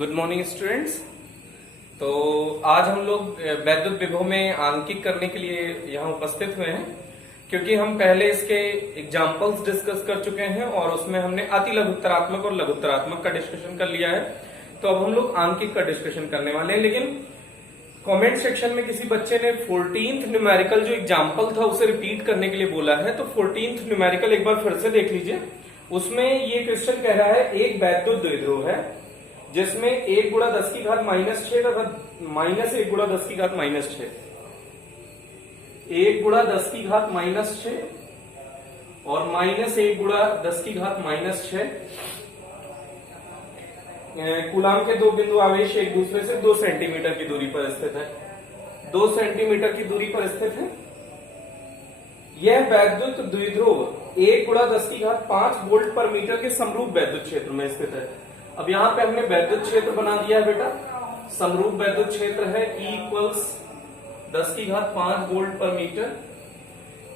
Good morning students. तो आज हम लोग वैद्युत विभव में आंकिक करने के लिए यहाँ उपस्थित हुए हैं, क्योंकि हम पहले इसके एग्जाम्पल्स डिस्कस कर चुके हैं और उसमें हमने अति लघुत्तरात्मक और लघुत्तरात्मक का डिस्कशन कर लिया है। तो अब हम लोग आंकिक का डिस्कशन करने वाले हैं। लेकिन कमेंट सेक्शन में किसी बच्चे ने 14th न्यूमेरिकल जो एग्जाम्पल था उसे रिपीट करने के लिए बोला है, तो 14th न्यूमेरिकल एक बार फिर से देख लीजिए। उसमें ये क्वेश्चन कह रहा है एक वैद्युत द्विध्रुव है जिसमें 1 गुणा 10 की घात -6 तथा -1 गुणा 10 की घात -6, 1 गुणा 10 की घात -6 और -1 गुणा 10 की घात -6 कूलाम के दो बिंदु आवेश एक दूसरे से 2 सेंटीमीटर की दूरी पर स्थित है। 2 सेंटीमीटर की दूरी पर स्थित है। यह वैद्युत द्विध्रुव 1 गुणा 10 की घात 5 वोल्ट पर मीटर के समरूप वैद्युत क्षेत्र में स्थित है। अब यहां पे हमने वैद्युत क्षेत्र बना दिया है बेटा। समरूप वैद्युत क्षेत्र है E इक्वल्स 10 की घात 5 वोल्ट पर मीटर।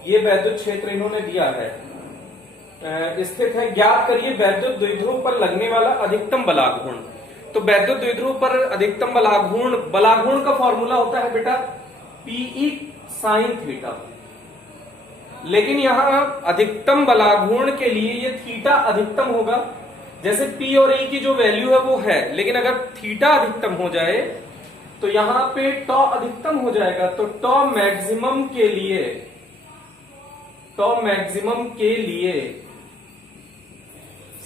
ये वैद्युत क्षेत्र इन्होंने दिया है, स्थित है। ज्ञात करिए वैद्युत द्विध्रुव पर लगने वाला अधिकतम बलाघूर्ण। तो वैद्युत द्विध्रुव पर अधिकतम बलाघूर्ण का फॉर्मूला होता है बेटा Pe sin थीटा। लेकिन यहां अधिकतम बलाघूर्ण के लिए ये थीटा अधिकतम होगा। जैसे P और E की जो वैल्यू है वो है, लेकिन अगर थीटा अधिकतम हो जाए तो यहां पे टॉ अधिकतम हो जाएगा। तो टॉ मैक्सिमम के लिए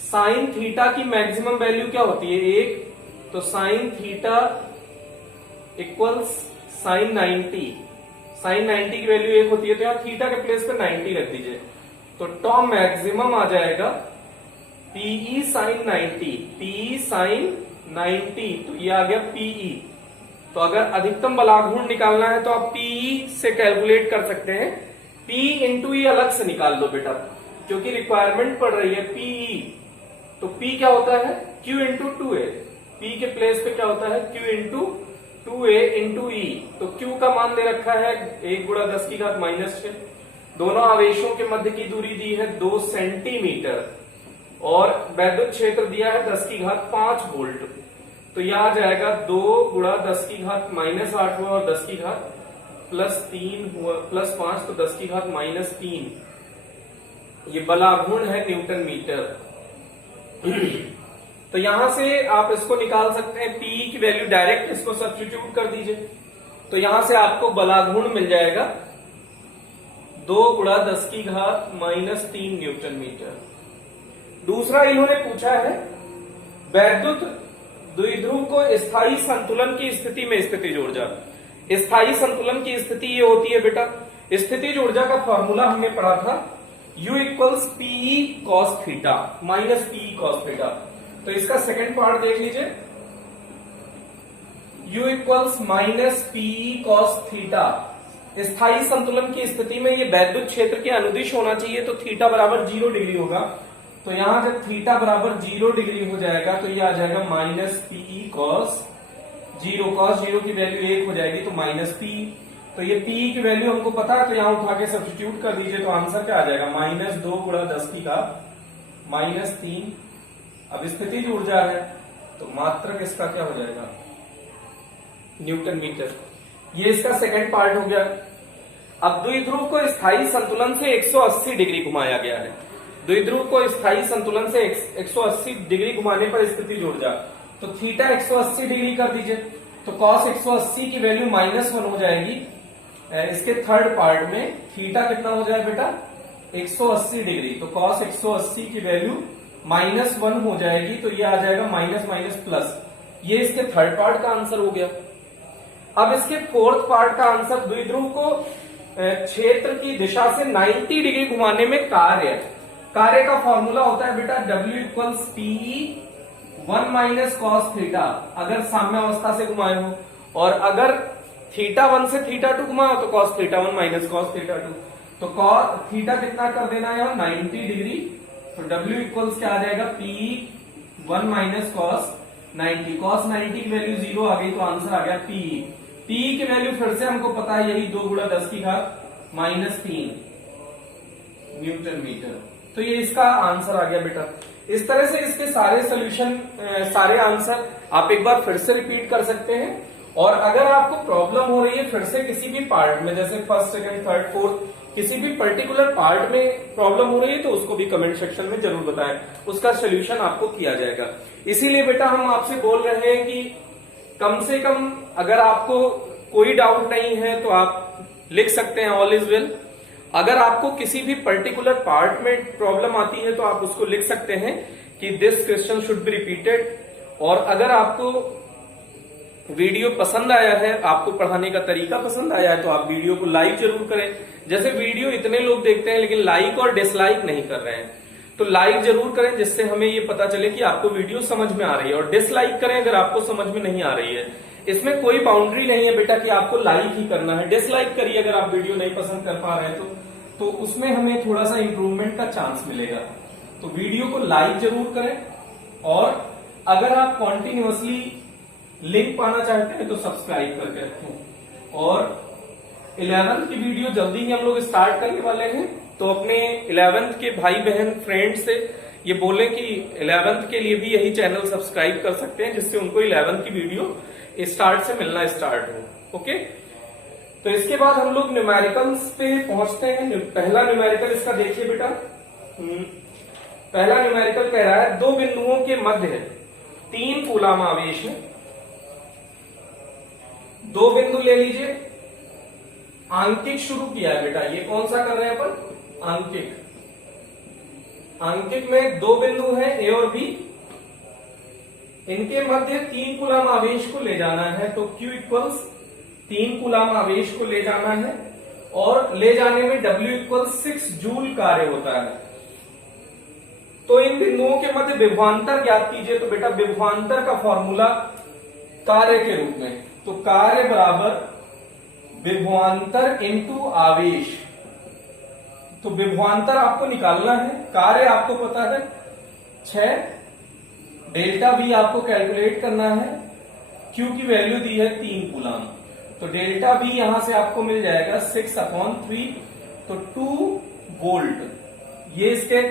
साइन थीटा की मैक्सिमम वैल्यू क्या होती है 1। तो sine theta equals sine 90। Sine 90 की वैल्यू 1 होती है, तो यहां थीटा के प्लेस पे 90 रख दीजिए। तो टॉ मैक्सिमम आ जाएगा Pe साइन 90। Pe साइन 90, तो ये आ गया Pe। तो अगर अधिकतम बलाघूर्ण निकालना है तो आप Pe से कैलकुलेट कर सकते हैं। P इंटू E अलग से निकाल लो बेटा, क्योंकि रिक्वायरमेंट पड़ रही है Pe। तो P क्या होता है Q इंटू 2A। P के प्लेस पे क्या होता है Q into 2A into E। तो Q का मान दे रखा है 1 गुणा 10 की घात -6। दोनों आवेशों के मध्य की दूरी दी है 2 सेंटीमीटर और वैद्युत क्षेत्र दिया है 10 की घात 5 वोल्ट। तो यह आ जाएगा 2 गुणा 10 की घात -8 हुआ और 10 की घात +3 हुआ +5, तो 10 की घात -3। ये बलाघूर्ण है न्यूटन मीटर। तो यहां से आप इसको निकाल सकते हैं। P की वैल्यू डायरेक्ट इसको सब्स्टिट्यूट कर दीजिए, तो यहां से आपको बलाघूर्ण मिल जाएगा 2 गुणा 10 की घात -3 न्यूटन मीटर। दूसरा इन्होंने पूछा है वैद्युत द्विध्रुव को स्थायी संतुलन की स्थिति में स्थितिज ऊर्जा। स्थायी संतुलन की स्थिति ये होती है बेटा, स्थितिज ऊर्जा का फॉर्मूला हमने पढ़ा था U equals Pe cos theta -Pe cos theta. तो इसका सेकंड पार्ट देख लीजिए। U equals -Pe cos theta. स्थायी संतुलन की स्थिति में ये वैद्युत क्षेत्र के अनुदिश होना चाहिए, तो थीटा बराबर 0 डिग्री होगा। तो यहां जब थीटा बराबर 0 डिग्री हो जाएगा तो ये आ जाएगा -Pe cos 0। cos 0 की वैल्यू 1 हो जाएगी, तो -P। तो ये P की वैल्यू हमको पता है, तो यहां उठा के सब्स्टिट्यूट कर दीजिए। तो आंसर क्या आ जाएगा -2 गुणा 10 की घात -3। अब स्थितिज ऊर्जा है तो मात्रक इसका क्या हो जाएगा न्यूटन मीटर। ये इसका सेकंड पार्ट हो गया। अब द्विध्रुव को स्थायी संतुलन से 180 डिग्री घुमाया गया है। द्विध्रुव को स्थायी संतुलन से 180 डिग्री घुमाने पर स्थितिज ऊर्जा, तो थीटा 180 डिग्री कर दीजिए। तो cos 180 की वैल्यू -1 हो जाएगी। इसके थर्ड पार्ट में थीटा कितना हो जाए बेटा 180 डिग्री। तो cos 180 की वैल्यू -1 हो जाएगी, तो ये आ जाएगा प्लस। ये इसके थर्ड पार्ट का आंसर हो गया। अब इसके फोर्थ पार्ट का आंसर द्विध्रुव को क्षेत्र की दिशा से 90 डिग्री घुमाने में कार्य का फॉर्मूला होता है बेटा W equals Pe 1 cos theta. अगर साम्यावस्था से घुमाए हो, और अगर थीटा 1 से थीटा 2 घुमाए हो तो cos थीटा 1 cos थीटा 2। तो cos थीटा कितना कर देना है 90 डिग्री। तो W इक्वल्स क्या आ जाएगा Pe 1 cos 90। cos 90 की वैल्यू 0 आ गई, तो आंसर आ गया Pe। Pe की वैल्यू फिर से हमको पता है, यही 2 गुणा 10 की घात -3 न्यूटन मीटर। तो ये इसका आंसर आ गया बेटा। इस तरह से इसके सारे सोल्यूशन, सारे आंसर आप एक बार फिर से रिपीट कर सकते हैं। और अगर आपको प्रॉब्लम हो रही है फिर से किसी भी पार्ट में, जैसे फर्स्ट, सेकंड, थर्ड, फोर्थ, किसी भी पर्टिकुलर पार्ट में प्रॉब्लम हो रही है, तो उसको भी कमेंट सेक्शन में जरूर बताएं, उसका सोल्यूशन आपको किया जाएगा। इसीलिए बेटा हम आपसे बोल रहे हैं कि कम से कम अगर आपको कोई डाउट नहीं है तो आप लिख सकते हैं ऑल इज वेल। अगर आपको किसी भी पर्टिकुलर पार्ट में प्रॉब्लम आती है तो आप उसको लिख सकते हैं कि this question should be repeated. और अगर आपको वीडियो पसंद आया है, आपको पढ़ाने का तरीका पसंद आया है, तो आप वीडियो को लाइक जरूर करें। जैसे वीडियो इतने लोग देखते हैं लेकिन लाइक और डिसलाइक नहीं कर रहे हैं, तो लाइक जरूर करें जिससे हमें ये पता चले कि आपको वीडियो समझ में आ रही है। और डिसलाइक करें अगर आपको समझ में नहीं आ रही है। इसमें कोई बाउंड्री नहीं है बेटा कि आपको लाइक ही करना है, डिसलाइक करिए अगर आप वीडियो नहीं पसंद कर पा रहे हैं तो उसमें हमें थोड़ा सा इंप्रूवमेंट का चांस मिलेगा। तो वीडियो को लाइक जरूर करें। और अगर आप कॉन्टिन्यूअसली लिंक पाना चाहते हैं तो सब्सक्राइब करके रखें। और 11th की वीडियो जल्दी ही हम लोग स्टार्ट करने वाले हैं, तो अपने 11th के भाई बहन फ्रेंड से ये बोले कि 11th के लिए भी यही चैनल सब्सक्राइब कर सकते हैं, जिससे उनको 11th की वीडियो स्टार्ट से मिलना स्टार्ट हो। ओके, तो इसके बाद हम लोग न्यूमेरिकल्स पे पहुंचते हैं। पहला न्यूमेरिकल इसका देखिए बेटा। पहला न्यूमेरिकल कह रहा है दो बिंदुओं के मध्य 3 कूलाम आवेश है। दो बिंदु ले लीजिए, आंकिक शुरू किया है बेटा। ये कौन सा कर रहे हैं अपन? आंकिक। आंकिक में दो बिंदु है ए और बी, इनके मध्य 3 कूलाम आवेश को ले जाना है। तो Q इक्वल्स 3 कूलाम आवेश को ले जाना है और ले जाने में W इक्वल्स 6 जूल कार्य होता है। तो इन बिंदुओं के मध्य विभवांतर ज्ञात कीजिए। तो बेटा विभवांतर का फॉर्मूला कार्य के रूप में, तो कार्य बराबर विभवांतर इंटू आवेश। तो विभवांतर आपको निकालना है, कार्य आपको पता है 6, डेल्टा भी आपको कैलकुलेट करना है। Q की वैल्यू दी है 3 कूलाम, तो डेल्टा भी यहां से आपको मिल जाएगा 6/3, तो 2 वोल्ट। ये इसके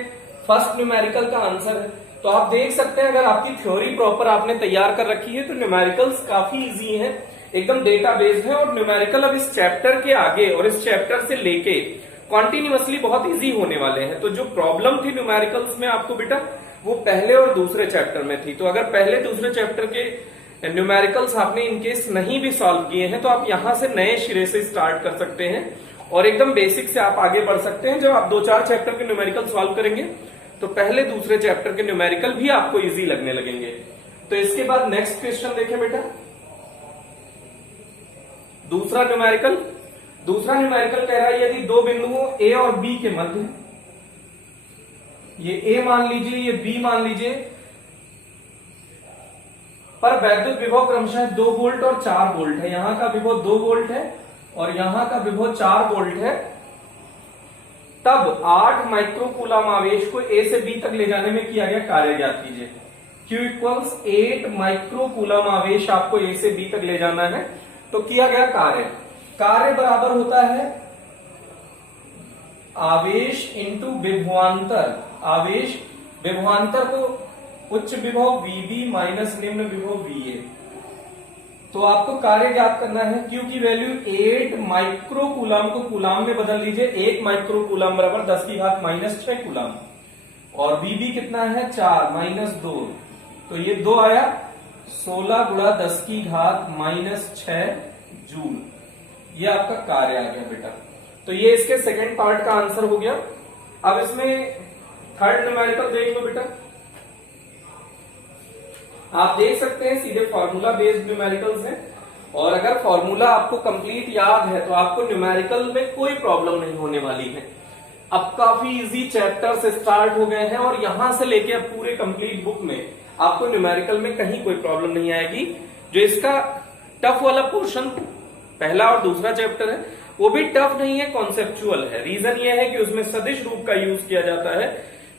फर्स्ट न्यूमेरिकल का आंसर है। तो आप देख सकते हैं अगर आपकी थ्योरी प्रॉपर आपने तैयार कर रखी है तो न्यूमेरिकल्स काफी इजी हैं, एकदम डेटा बेस्ड है। और न्यूमेरिकल अब इस चैप्टर के आगे और इस चैप्टर से लेके कॉन्टिन्यूअसली बहुत इजी होने वाले हैं। तो जो प्रॉब्लम थी न्यूमेरिकल्स में आपको बेटा, वो पहले और दूसरे चैप्टर में थी। तो अगर पहले दूसरे चैप्टर के न्यूमेरिकल्स आपने इनकेस नहीं भी सॉल्व किए हैं तो आप यहां से नए सिरे से स्टार्ट कर सकते हैं और एकदम बेसिक से आप आगे बढ़ सकते हैं। जब आप 2-4 चैप्टर के न्यूमेरिकल सॉल्व करेंगे तो पहले दूसरे चैप्टर के न्यूमेरिकल भी आपको इजी लगने लगेंगे। तो इसके बाद नेक्स्ट क्वेश्चन देखें बेटा। दूसरा न्यूमेरिकल कह रहा है यदि दो बिंदुओं ए और बी के मध्य, ये ए मान लीजिए, ये बी मान लीजिए, पर वैद्युत विभव क्रमशः 2 वोल्ट और 4 वोल्ट है। यहां का विभव 2 वोल्ट है और यहां का विभव 4 वोल्ट है। तब 8 माइक्रो कूलाम आवेश को ए से बी तक ले जाने में किया गया कार्य ज्ञात कीजिए। Q इक्वल्स 8 माइक्रो कूलाम आवेश आपको ए से बी तक ले जाना है। तो किया गया कार्य बराबर होता है आवेश इंटू विभवांतर। आवेश विभवांतर को उच्च विभव VB माइनस निम्न विभव VA। तो आपको कार्य ज्ञात करना है। Q की वैल्यू 8 माइक्रो कूलाम को कूलाम में बदल लीजिए। 1 माइक्रो कूलाम बराबर 10 की घात -6 कूलाम। और VB कितना है? 4 -2, तो ये 2 आया 16 गुणा 10 की घात -6 जूल। ये आपका कार्य आ गया बेटा। तो ये इसके सेकंड पार्ट का आंसर हो गया। अब इसमें थर्ड न्यूमेरिकल देख लो बेटा। आप देख सकते हैं सीधे फॉर्मूला बेस्ड न्यूमेरिकल्स हैं और अगर फॉर्मूला आपको कंप्लीट याद है तो आपको न्यूमेरिकल में कोई प्रॉब्लम नहीं होने वाली है। अब काफी इजी चैप्टर से स्टार्ट हो गए हैं और यहां से लेके अब पूरे कंप्लीट बुक में आपको न्यूमेरिकल में कहीं कोई प्रॉब्लम नहीं आएगी। जो इसका टफ वाला पोर्शन पहला और दूसरा चैप्टर है वो भी टफ नहीं है, कॉन्सेप्चुअल है। रीजन ये है कि उसमें सदिश रूप का यूज किया जाता है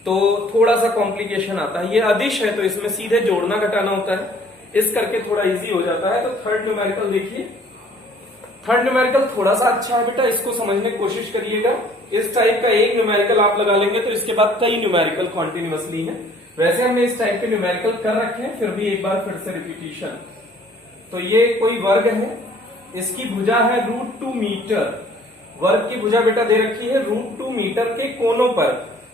तो थोड़ा सा कॉम्प्लिकेशन आता है। ये अदिश है तो इसमें सीधे जोड़ना घटाना होता है, इस करके थोड़ा इजी हो जाता है। तो थर्ड न्यूमेरिकल देखिए। थर्ड न्यूमेरिकल थोड़ा सा अच्छा है बेटा, इसको समझने की कोशिश करिएगा। इस टाइप का एक न्यूमेरिकल आप लगा लेंगे तो इसके बाद कई न्यूमेरिकल कॉन्टिन्यूअसली है। वैसे हमने इस टाइप के न्यूमेरिकल कर रखे हैं, फिर भी एक बार फिर से रिपीटिशन। तो ये कोई वर्ग है, इसकी भुजा है √2 मीटर। वर्ग की भुजा बेटा दे रखी है √2 मीटर के कोनों पर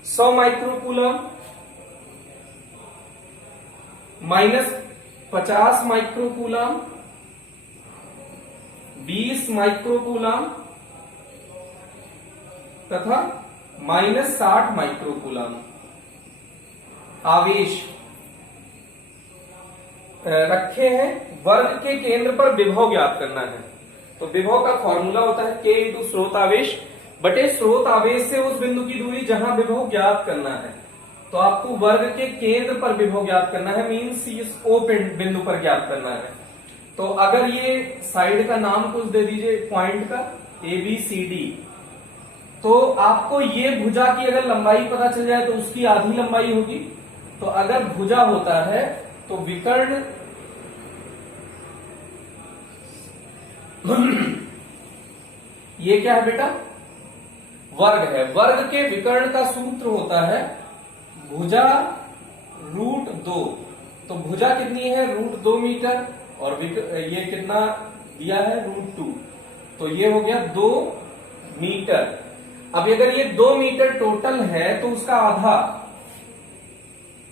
100 माइक्रोकूलम -50 माइक्रोकूलम, 20 माइक्रोकूलम तथा -60 माइक्रोकूलम आवेश रखे हैं। वर्ग के केंद्र पर विभव ज्ञात करना है। तो विभव का फॉर्मूला होता है K इंटू स्रोत आवेश बटे स्रोत आवेश से उस बिंदु की दूरी जहां विभव ज्ञात करना है। तो आपको वर्ग के केंद्र पर विभव ज्ञात करना है, मीन्स इस O बिंदु पर ज्ञात करना है। तो अगर ये साइड का नाम कुछ दे दीजिए पॉइंट का ABCD, तो आपको ये भुजा की अगर लंबाई पता चल जाए तो उसकी आधी लंबाई होगी। तो अगर भुजा होता है तो विकर्ण ये क्या है बेटा, वर्ग है। वर्ग के विकर्ण का सूत्र होता है भुजा √2। तो भुजा कितनी है √2 मीटर और ये कितना दिया है √2, तो ये हो गया 2 मीटर। अब अगर ये 2 मीटर टोटल है तो उसका आधा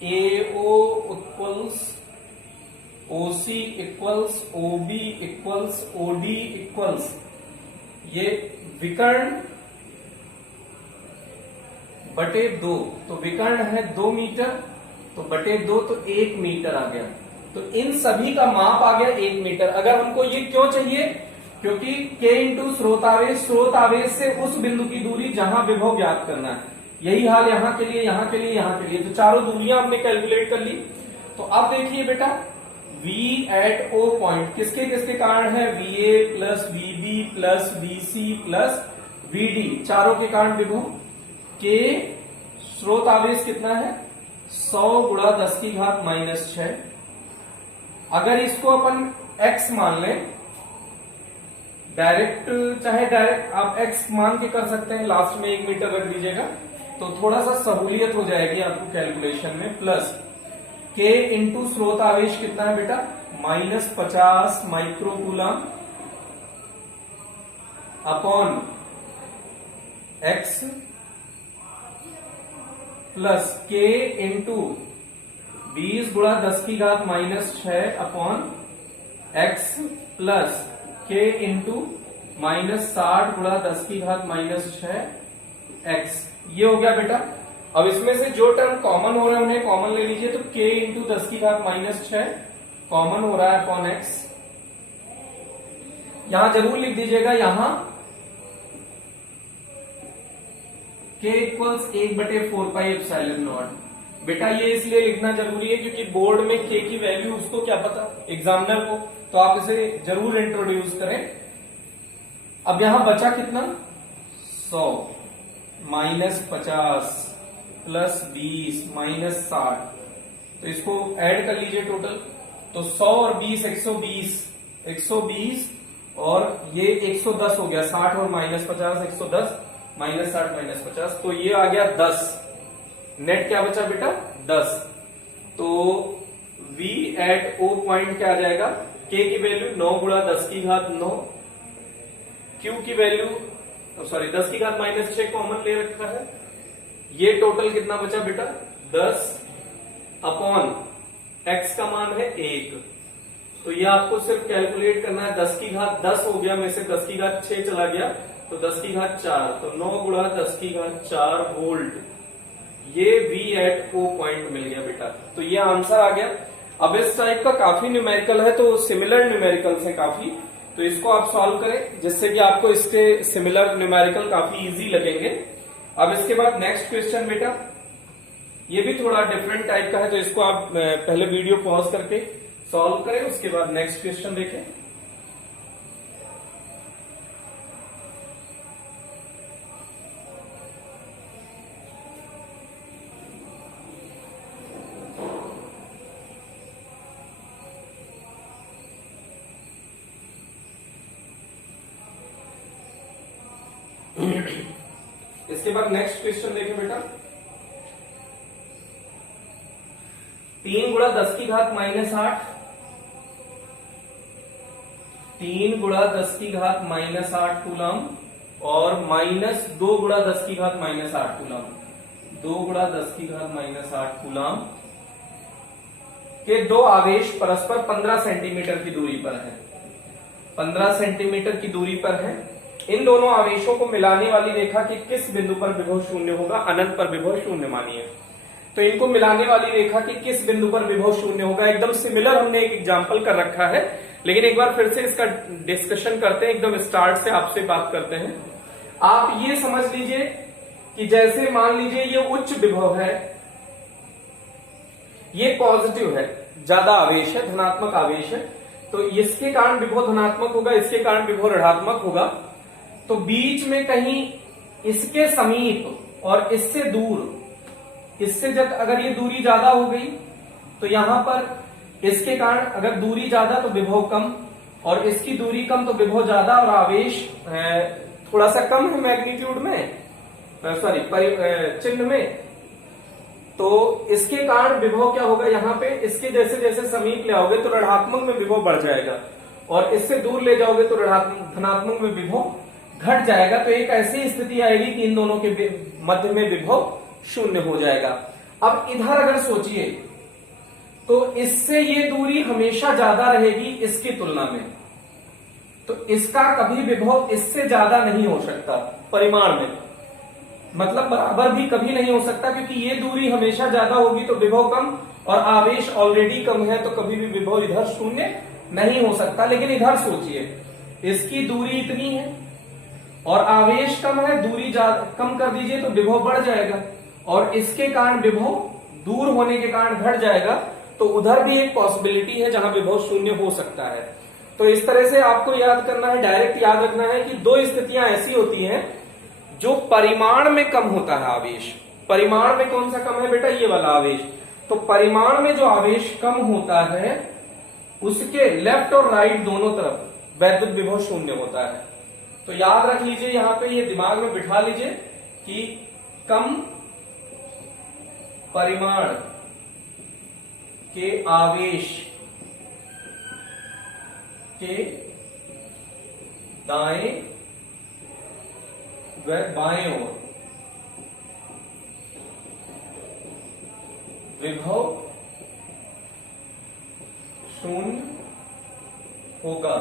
AO equals OC equals OB equals OD equals ये विकर्ण बटे 2। तो विकर्ण है 2 मीटर, तो बटे 2 तो 1 मीटर आ गया। तो इन सभी का माप आ गया 1 मीटर। अगर हमको ये क्यों चाहिए, क्योंकि K इंटू स्रोत आवेश से उस बिंदु की दूरी जहां विभव ज्ञात करना है। यही हाल यहां के लिए, यहां के लिए, यहां के लिए। तो चारों दूरियां हमने कैलकुलेट कर ली। तो अब देखिए बेटा V एट O पॉइंट किसके किसके कारण है, VA plus VB plus VC plus VD, चारों के कारण विभव। K स्रोत आवेश कितना है 100 गुणा 10 की घात -6। अगर इसको अपन x मान लें, चाहे डायरेक्ट आप x मान के कर सकते हैं, लास्ट में 1 मीटर रख दीजिएगा तो थोड़ा सा सहूलियत हो जाएगी आपको कैलकुलेशन में। प्लस K इंटू स्रोत आवेश कितना है बेटा -50 microcoulomb upon x plus K into 20 गुणा 10 की घात -6 upon x plus K into -60 गुणा 10 की घात -6 x। ये हो गया बेटा। अब इसमें से जो टर्म कॉमन हो रहा है उन्हें कॉमन ले लीजिए। तो K इंटू 10 की घात -6 कॉमन हो रहा है अपॉन x। यहां जरूर लिख दीजिएगा, यहां K इक्वल्स 1/4πε0। बेटा ये इसलिए लिखना जरूरी है क्योंकि बोर्ड में K की वैल्यू उसको क्या पता, एग्जामिनर को, तो आप इसे जरूर इंट्रोड्यूस करें। अब यहां बचा कितना 100 -50 प्लस 20 -60, तो इसको ऐड कर लीजिए टोटल। तो 100 और 20 120 और ये 110 हो गया, 60 और -50 110 -60 -50, तो ये आ गया 10। नेट क्या बचा बेटा 10। तो V एट O पॉइंट क्या आ जाएगा, K की वैल्यू 9 गुणा 10 की घात 9, Q की वैल्यू 10 की घात -6 कॉमन ले रखा है। ये टोटल कितना बचा बेटा 10 अपॉन x का मान है 1। तो ये आपको सिर्फ कैलकुलेट करना है। 10 की घात 10 हो गया, में से 10 की घात 6 चला गया तो 10 की घात 4, तो 9 गुणा 10 की घात 4 वोल्ट। ये V एट O पॉइंट मिल गया बेटा। तो ये आंसर आ गया। अब इस टाइप का काफी न्यूमेरिकल है, तो सिमिलर न्यूमेरिकल्स है काफी, तो इसको आप सॉल्व करें जिससे कि आपको इसके सिमिलर न्यूमेरिकल काफी इजी लगेंगे। अब इसके बाद नेक्स्ट क्वेश्चन बेटा, ये भी थोड़ा डिफरेंट टाइप का है, तो इसको आप पहले वीडियो पॉज करके सॉल्व करें, उसके बाद नेक्स्ट क्वेश्चन देखें। इसके बाद नेक्स्ट क्वेश्चन देखें बेटा। 3 गुणा 10 की घात -8, 3 गुणा 10 की घात -8 कूलम और -2 गुणा 10 की घात -8 कूलम, 2 गुणा 10 की घात -8 कूलम के दो आवेश परस्पर 15 सेंटीमीटर की दूरी पर है, 15 सेंटीमीटर की दूरी पर है। इन दोनों आवेशों को मिलाने वाली रेखा के किस बिंदु पर विभव शून्य होगा? अनंत पर विभव शून्य मानिए। तो इनको मिलाने वाली रेखा के किस बिंदु पर विभव शून्य होगा? एकदम सिमिलर हमने एक एग्जांपल कर रखा है, लेकिन एक बार फिर से इसका डिस्कशन करते हैं, एकदम स्टार्ट से आपसे बात करते हैं। आप ये समझ लीजिए कि जैसे मान लीजिए ये उच्च विभव है, ये पॉजिटिव है, ज्यादा आवेश है, धनात्मक आवेश है, तो इसके कारण विभव धनात्मक होगा, इसके कारण विभव ऋणात्मक होगा। तो बीच में कहीं इसके समीप और इससे दूर, इससे जब अगर ये दूरी ज्यादा हो गई तो यहां पर इसके कारण अगर दूरी ज्यादा तो विभव कम, और इसकी दूरी कम तो विभव ज्यादा, और आवेश थोड़ा सा कम है मैग्नीट्यूड में, सॉरी चिन्ह में, तो इसके कारण विभव क्या होगा? यहां पे इसके जैसे जैसे समीप ले आओगे तो ऋणात्मक में विभव बढ़ जाएगा, और इससे दूर ले जाओगे तो धनात्मक में विभव घट जाएगा। तो एक ऐसी स्थिति आएगी कि इन दोनों के मध्य में विभव शून्य हो जाएगा। अब इधर अगर सोचिए तो इससे ये दूरी हमेशा ज्यादा रहेगी इसकी तुलना में, तो इसका कभी विभव इससे ज्यादा नहीं हो सकता परिमाण में, मतलब बराबर भी कभी नहीं हो सकता, क्योंकि ये दूरी हमेशा ज्यादा होगी तो विभव कम, और आवेश ऑलरेडी कम है तो कभी भी विभव इधर शून्य नहीं हो सकता। लेकिन इधर सोचिए, इसकी दूरी इतनी है और आवेश कम है, दूरी कम कर दीजिए तो विभव बढ़ जाएगा, और इसके कारण विभव दूर होने के कारण घट जाएगा, तो उधर भी एक पॉसिबिलिटी है जहां विभव शून्य हो सकता है। तो इस तरह से आपको याद करना है, डायरेक्ट याद रखना है कि दो स्थितियां ऐसी होती हैं जो परिमाण में कम होता है आवेश। परिमाण में कौन सा कम है बेटा? ये वाला आवेश। तो परिमाण में जो आवेश कम होता है उसके लेफ्ट और राइट दोनों तरफ वैद्युत विभव शून्य होता है। तो याद रख लीजिए, यहां पे ये दिमाग में बिठा लीजिए कि कम परिमाण के आवेश के दाएं व बाएं ओर विभव शून्य होगा।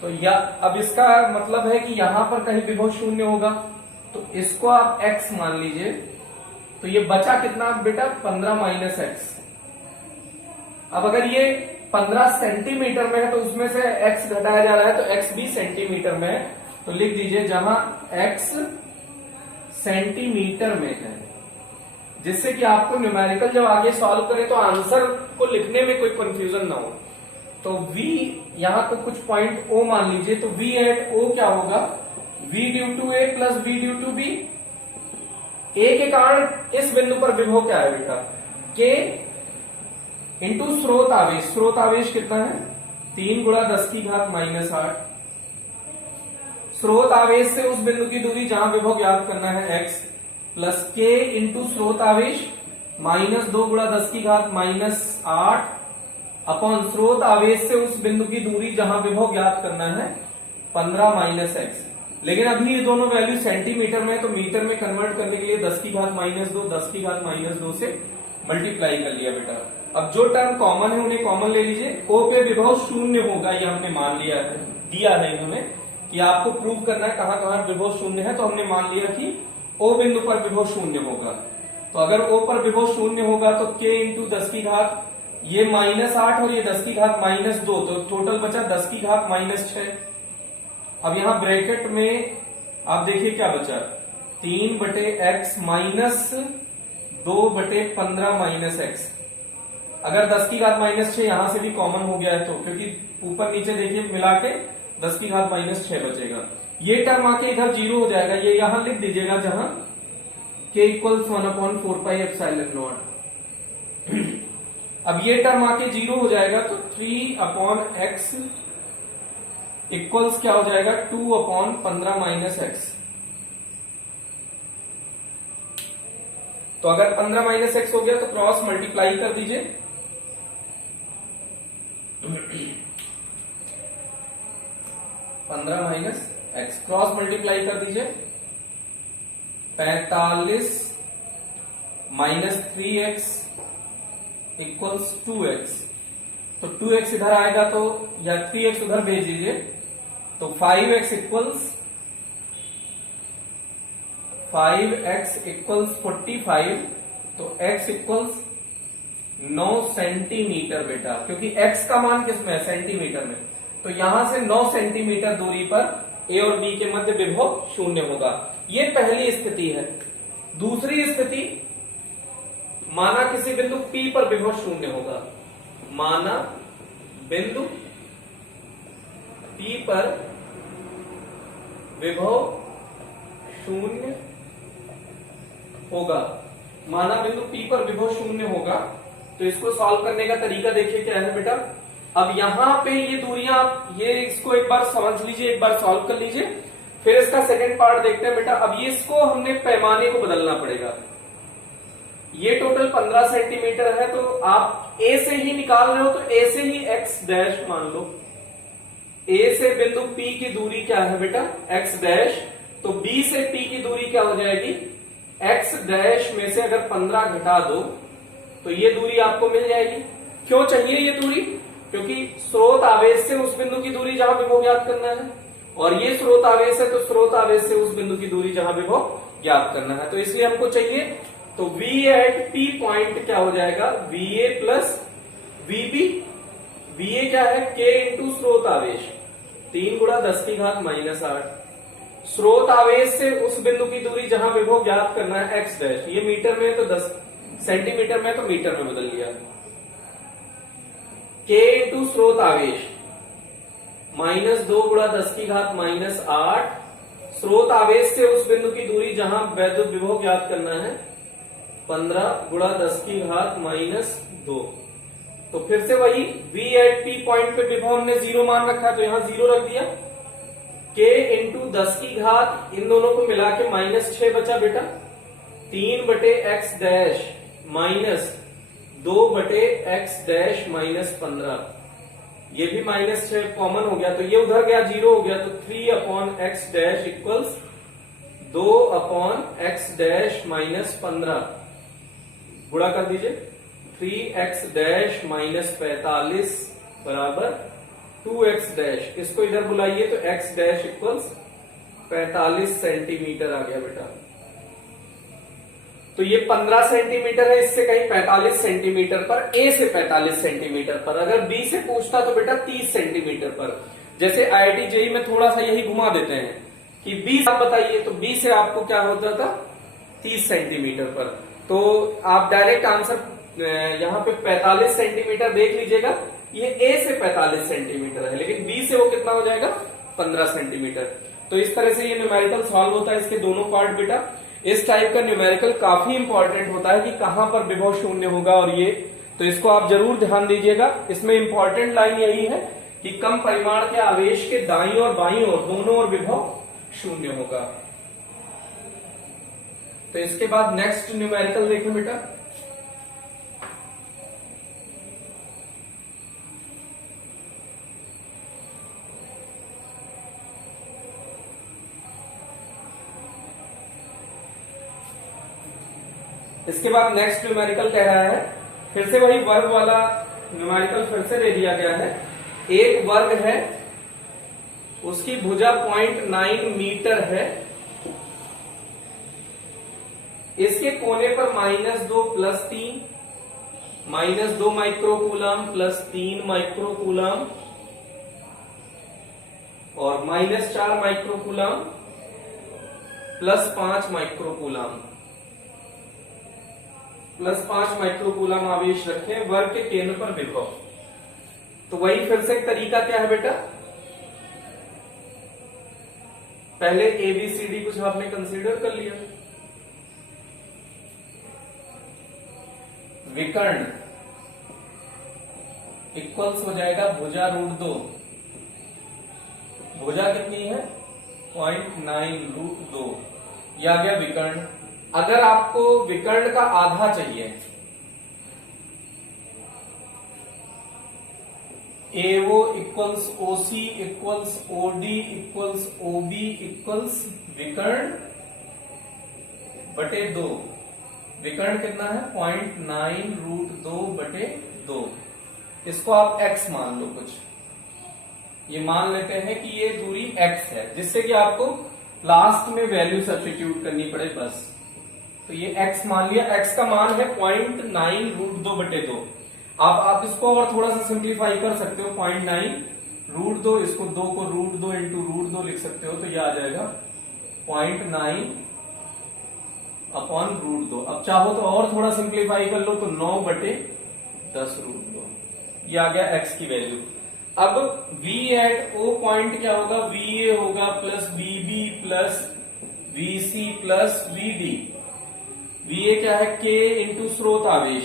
तो या अब इसका मतलब है कि यहां पर कहीं विभव शून्य होगा, तो इसको आप x मान लीजिए, तो ये बचा कितना बेटा? 15 माइनस एक्स। अब अगर ये 15 सेंटीमीटर में है तो उसमें से x घटाया जा रहा है, तो x भी सेंटीमीटर में है, तो लिख दीजिए जहां x सेंटीमीटर में है, जिससे कि आपको न्यूमेरिकल जब आगे सॉल्व करें तो आंसर को लिखने में कोई कंफ्यूजन ना हो। तो v यहां को कुछ पॉइंट o मान लीजिए, तो v एट o क्या होगा? v due to a plus v due to b। a के कारण इस बिंदु पर विभव क्या है बेटा? k इंटू स्रोत आवेश। स्रोत आवेश कितना है? 3 गुणा 10 की घात -8। स्रोत आवेश से उस बिंदु की दूरी जहां विभव ज्ञात करना है x, प्लस k इंटू स्रोत आवेश -2 गुणा 10 की घात -8 अपॉन स्रोत आवेश से उस बिंदु की दूरी जहां विभव ज्ञात करना है 15 माइनस एक्स। लेकिन अभी ये दोनों वैल्यू सेंटीमीटर में है, तो मीटर में कन्वर्ट करने के लिए 10 की घात -2 10 की घात -2 से मल्टीप्लाई कर लिया बेटा। अब जो टर्म कॉमन है उन्हें कॉमन ले लीजिए। ओ पे विभव शून्य होगा, ये हमने मान लिया है, दिया है इन्होंने कि आपको प्रूव करना है कहां कहां विभव शून्य है, तो हमने मान लिया कि ओ बिंदु पर विभव शून्य होगा। तो अगर ओ पर विभव शून्य होगा तो k इंटू 10 की घात ये -8 और ये 10 की घात -2, तो टोटल बचा 10 की घात -6। अब यहां ब्रैकेट में आप देखिए क्या बचा, 3/x माइनस 2/15 माइनस एक्स। अगर 10 की घात -6 यहां से भी कॉमन हो गया है तो, क्योंकि ऊपर नीचे देखिए मिला के 10 की घात -6 बचेगा। ये टर्म आके इधर 0 हो जाएगा, ये यहां लिख दीजिएगा जहां k इक्वल्स 1/4πε0। अब ये टर्म आके 0 हो जाएगा तो 3/x इक्वल्स क्या हो जाएगा 2/15 माइनस एक्स। तो अगर 15 माइनस एक्स हो गया तो क्रॉस मल्टीप्लाई कर दीजिए। 15 माइनस एक्स क्रॉस मल्टीप्लाई कर दीजिए। 45 माइनस 3x इक्वल्स 2x। तो 2x इधर आएगा तो, या 3x उधर भेज दीजिए, तो 5x इक्वल्स 45। तो x इक्वल्स 9 सेंटीमीटर बेटा, क्योंकि x का मान किसमें है, सेंटीमीटर में। तो यहां से 9 सेंटीमीटर दूरी पर a और b के मध्य विभव शून्य होगा। ये पहली स्थिति है। दूसरी स्थिति, माना किसी बिंदु P पर विभव शून्य होगा। माना बिंदु P पर विभव शून्य होगा। माना बिंदु P पर विभव शून्य होगा, तो इसको सॉल्व करने का तरीका देखिए क्या है बेटा। अब यहां पे ये दूरियां, ये इसको एक बार समझ लीजिए, एक बार सॉल्व कर लीजिए, फिर इसका सेकंड पार्ट देखते हैं बेटा। अब ये इसको हमने पैमाने को बदलना पड़ेगा। ये टोटल 15 सेंटीमीटर है, तो आप A से ही निकाल रहे हो तो A से ही x डैश मान लो। A से बिंदु P की दूरी क्या है बेटा, x डैश। तो B से P की दूरी क्या हो जाएगी, x डैश में से अगर 15 घटा दो तो ये दूरी आपको मिल जाएगी। क्यों चाहिए ये दूरी, क्योंकि स्रोत आवेश से उस बिंदु की दूरी जहां विभव ज्ञात करना है, और ये स्रोत आवेश है तो स्रोत आवेश से उस बिंदु की दूरी जहां विभव ज्ञात करना है। तो इसलिए हमको चाहिए, तो V एट P पॉइंट क्या हो जाएगा, VA प्लस VB। VA क्या है, K इंटू स्रोत आवेश, 3 गुणा 10 की घात माइनस 8। स्रोत आवेश से उस बिंदु की दूरी जहां विभव ज्ञात करना है x डैश। ये मीटर में तो 10 सेंटीमीटर में तो मीटर में बदल लिया। K इंटू स्रोत आवेश माइनस 2 गुणा 10 की घात माइनस 8। स्रोत आवेश से उस बिंदु की दूरी जहां वैद्युत विभव ज्ञात करना है 15 गुणा 10 की घात माइनस 2। तो फिर से वही V एट P पॉइंट पे विभव हमने 0 मान रखा है, तो यहां 0 रख दिया। K इंटू 10 की घात, इन दोनों को मिला के माइनस 6 बचा बेटा। 3 बटे x डैश माइनस 2 बटे x डैश माइनस 15। ये भी माइनस 6 कॉमन हो गया, तो ये उधर गया 0 हो गया। तो 3 upon x dash equals 2 upon x dash minus 15। गुणा कर दीजिए। 3x डैश माइनस 45 बराबर 2x डैश। इसको इधर बुलाइए तो x डैश इक्वल्स 45 सेंटीमीटर आ गया बेटा। तो ये 15 सेंटीमीटर है, इससे कहीं 45 सेंटीमीटर पर, A से 45 सेंटीमीटर पर। अगर B से पूछता तो बेटा 30 सेंटीमीटर पर। जैसे IIT JEE में थोड़ा सा यही घुमा देते हैं कि B आप बताइए, तो B से आपको क्या होता था, 30 सेंटीमीटर पर। तो आप डायरेक्ट आंसर यहां पे 45 सेंटीमीटर देख लीजिएगा। ये A से 45 सेंटीमीटर है, लेकिन B से वो कितना हो जाएगा, 15 सेंटीमीटर। तो इस तरह से ये न्यूमेरिकल सॉल्व होता है, इसके दोनों पार्ट बेटा। इस टाइप का न्यूमेरिकल काफी इंपॉर्टेंट होता है कि कहां पर विभव शून्य होगा, और ये तो इसको आप जरूर ध्यान दीजिएगा। इसमें इंपॉर्टेंट लाइन यही है कि कम परिमाण के आवेश के दाईं और बाईं ओर दोनों ओर विभव शून्य होगा। तो इसके बाद नेक्स्ट न्यूमेरिकल देखें बेटा। इसके बाद नेक्स्ट न्यूमेरिकल कह रहा है, फिर से वही वर्ग वाला न्यूमेरिकल फिर से दे दिया गया है। एक वर्ग है, उसकी भुजा 0.9 मीटर है, इसके कोने पर -2 + 3, -2 माइक्रोकूलम + 3 माइक्रोकूलम और -4 माइक्रोकूलम + 5 माइक्रोकूलम +5 माइक्रोकूलम आवेश रखें वर्ग के केंद्र पर विभव। तो वही फिर से तरीका क्या है बेटा, पहले ABCD कुछ आपने कंसीडर कर लिया। विकर्ण इक्वल्स हो जाएगा भुजा √2। भुजा कितनी है, 0.9 √2। यह आ गया विकर्ण। अगर आपको विकर्ण का आधा चाहिए, AO equals OC equals OD equals OB equals विकर्ण बटे 2। विकर्ण कितना है 0.9√2/2। इसको आप x मान लो कुछ, ये मान लेते हैं कि ये दूरी x है, जिससे कि आपको लास्ट में वैल्यू सब्स्टिट्यूट करनी पड़े बस। तो ये x मान लिया, x का मान है 0.9√2/2। आप इसको और थोड़ा सा सिंप्लीफाई कर सकते हो, 0.9√2, इसको 2 को √2 इंटू √2 लिख सकते हो, तो ये आ जाएगा 0.9/√2। अब चाहो तो और थोड़ा सिंप्लीफाई कर लो, तो 9/10√2, ये आ गया x की वैल्यू। अब V एट O पॉइंट क्या होगा, VA होगा plus VB plus VC plus VD। VA क्या है, K इंटू स्रोत आवेश,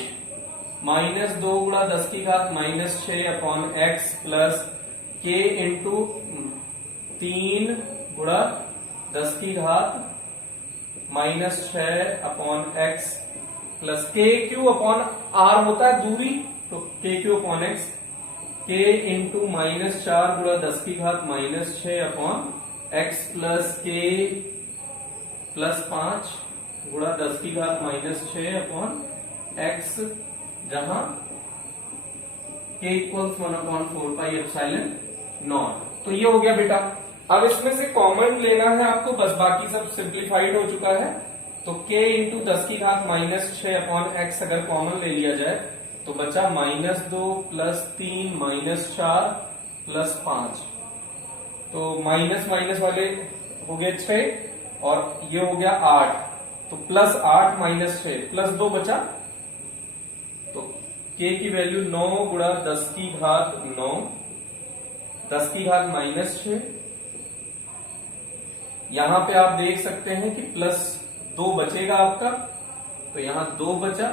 -2 गुणा 10 की घात -6/x प्लस K इंटू 3 गुणा 10 की घात -6/x प्लस K/R होता है दूरी, तो K/x, K इंटू -4 गुणा 10 की घात -6/x प्लस K प्लस 5 गुणा 10 की घात -6/x, जहां K इक्वल्स 1/4πε0। तो ये हो गया बेटा। अब इसमें से कॉमन लेना है आपको, बस बाकी सब सिंप्लीफाइड हो चुका है। तो K इंटू 10 की घात -6/x अगर कॉमन ले लिया जाए तो बचा -2 प्लस 3 -4 प्लस 5, तो माइनस माइनस वाले हो गए 6 और ये हो गया 8, तो +8 -6 प्लस 2 बचा, तो K की वैल्यू 9 गुणा 10 की घात 9, 10 की घात -6। यहां पे आप देख सकते हैं कि +2 बचेगा आपका, तो यहां 2 बचा।